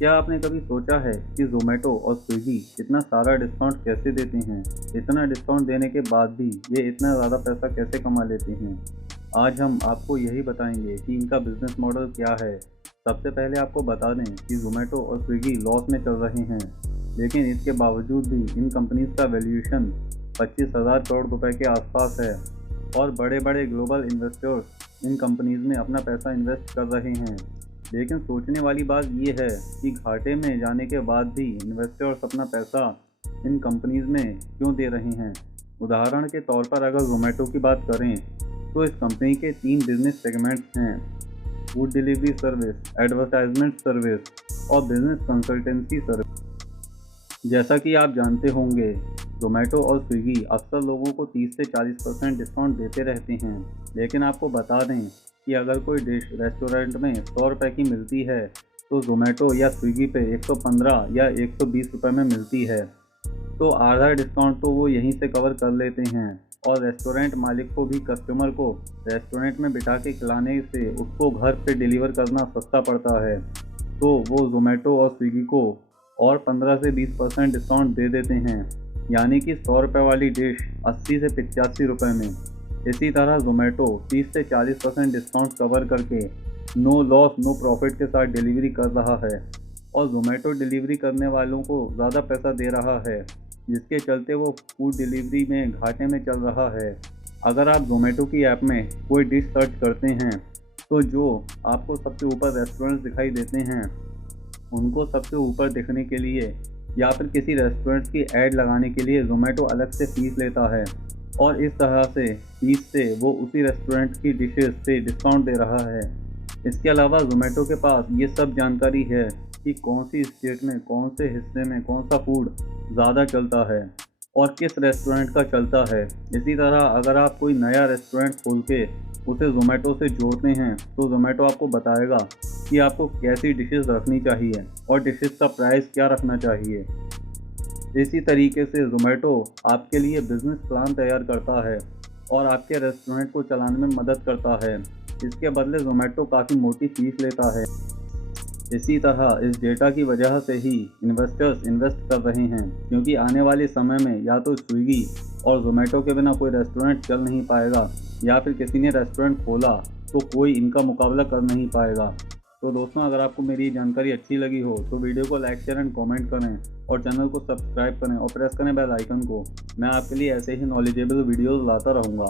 क्या आपने कभी सोचा है कि ज़ोमैटो और स्विगी इतना सारा डिस्काउंट कैसे देते हैं? इतना डिस्काउंट देने के बाद भी ये इतना ज़्यादा पैसा कैसे कमा लेते हैं? आज हम आपको यही बताएंगे कि इनका बिजनेस मॉडल क्या है। सबसे पहले आपको बता दें कि ज़ोमैटो और स्विगी लॉस में चल रहे हैं, लेकिन इसके बावजूद भी इन कंपनीज़ का वैल्यूएशन 25,000 करोड़ रुपए के आसपास है और बड़े बड़े ग्लोबल इन्वेस्टर्स इन कंपनीज़ में अपना पैसा इन्वेस्ट कर रहे हैं। लेकिन सोचने वाली बात ये है कि घाटे में जाने के बाद भी इन्वेस्टर्स अपना पैसा इन कंपनीज़ में क्यों दे रहे हैं। उदाहरण के तौर पर अगर ज़ोमैटो की बात करें तो इस कंपनी के 3 बिजनेस सेगमेंट्स हैं: food delivery service, advertisement service और बिजनेस कंसल्टेंसी सर्विस। जैसा कि आप जानते होंगे, ज़ोमैटो और स्विगी अक्सर लोगों को 30 से 40% डिस्काउंट देते रहते हैं, लेकिन आपको बता दें कि अगर कोई डिश रेस्टोरेंट में 100 रुपये की मिलती है तो ज़ोमैटो या स्विगी पे 115 या 120 रुपये में मिलती है। तो आधा डिस्काउंट तो वो यहीं से कवर कर लेते हैं और रेस्टोरेंट मालिक को भी कस्टमर को रेस्टोरेंट में बिठा के खिलाने से उसको घर पे डिलीवर करना सस्ता पड़ता है, तो वो ज़ोमैटो और स्विगी को और 15 से 20% डिस्काउंट दे देते हैं, यानी कि 100 रुपये वाली डिश 80 से 85 रुपये में। इसी तरह ज़ोमैटो 30 से 40% डिस्काउंट कवर करके नो लॉस नो प्रॉफिट के साथ डिलीवरी कर रहा है और ज़ोमैटो डिलीवरी करने वालों को ज़्यादा पैसा दे रहा है, जिसके चलते वो फूड डिलीवरी में घाटे में चल रहा है। अगर आप ज़ोमैटो की ऐप में कोई डिश सर्च करते हैं तो जो आपको सबसे ऊपर रेस्टोरेंट्स दिखाई देते हैं, उनको सबसे ऊपर दिखने के लिए या फिर किसी रेस्टोरेंट की ऐड लगाने के लिए ज़ोमैटो अलग से फ़ीस लेता है और इस तरह से फीस से वो उसी रेस्टोरेंट की डिशेस से डिस्काउंट दे रहा है। इसके अलावा ज़ोमैटो के पास ये सब जानकारी है कि कौन सी स्टेट में, कौन से हिस्से में कौन सा फूड ज़्यादा चलता है और किस रेस्टोरेंट का चलता है। इसी तरह अगर आप कोई नया रेस्टोरेंट खोल के उसे ज़ोमैटो से जोड़ते हैं तो ज़ोमैटो आपको बताएगा कि आपको कैसी डिशेस रखनी चाहिए और डिशेस का प्राइस क्या रखना चाहिए। इसी तरीके से ज़ोमैटो आपके लिए बिज़नेस प्लान तैयार करता है और आपके रेस्टोरेंट को चलाने में मदद करता है। इसके बदले ज़ोमैटो काफ़ी मोटी फीस लेता है। इसी तरह इस डेटा की वजह से ही इन्वेस्टर्स इन्वेस्ट कर रहे हैं, क्योंकि आने वाले समय में या तो स्विगी और ज़ोमैटो के बिना कोई रेस्टोरेंट चल नहीं पाएगा या फिर किसी ने रेस्टोरेंट खोला तो कोई इनका मुकाबला कर नहीं पाएगा। तो दोस्तों, अगर आपको मेरी जानकारी अच्छी लगी हो तो वीडियो को लाइक, शेयर एंड कमेंट करें और चैनल को सब्सक्राइब करें और प्रेस करें बेल आइकन को। मैं आपके लिए ऐसे ही नॉलेजेबल वीडियोस लाता रहूँगा।